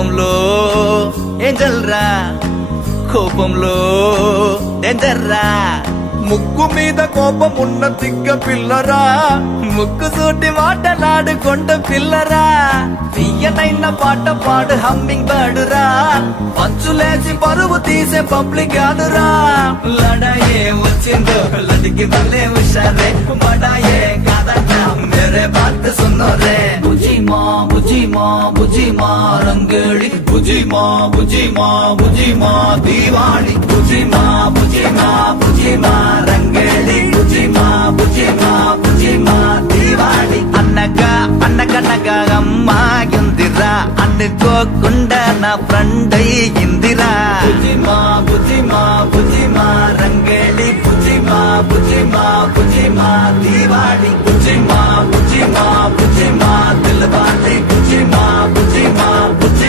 కోపంలో ఏంజల్ రా, కోపంలో డేంజర్ రా. ముక్కు మీద కోపం ఉన్న తిక్క పిల్లరా, ముక్కు సూటి మాటలాడుకొండ పిల్లరా. తీయనైన పాట పాడు హమ్మింగ్ బర్డురా, పంచులేసి పరువు తీసే పబ్లిక్ కాదురా. లడాయే వచ్చిందో లడికి వల్లే హుషారే, బడాయే కాదట మేరే బాత్ సున్నో రే. బుజిమా బుజిమా బుజిమా రంగేళి, బుజిమా బుజిమా బుజిమా దీవాళి. బుజిమా బుజిమా బుజిమా రంగేళి, బుజిమా బుజిమా బుజిమా దీవాళి. అన్నగా అన్నగనగా అమ్మాయిందిరా, అనుకోకుండా నా ఫ్రెండ్ అయ్యిందిరా. బుజిమా బుజిమా బుజిమా రంగేళి, బుజిమా బుజిమా బుజిమా దీవాళి. బుజిమా బుజిమా బుజిమా దిల్వాలి, బుజిమా బుజిమా బుజిమా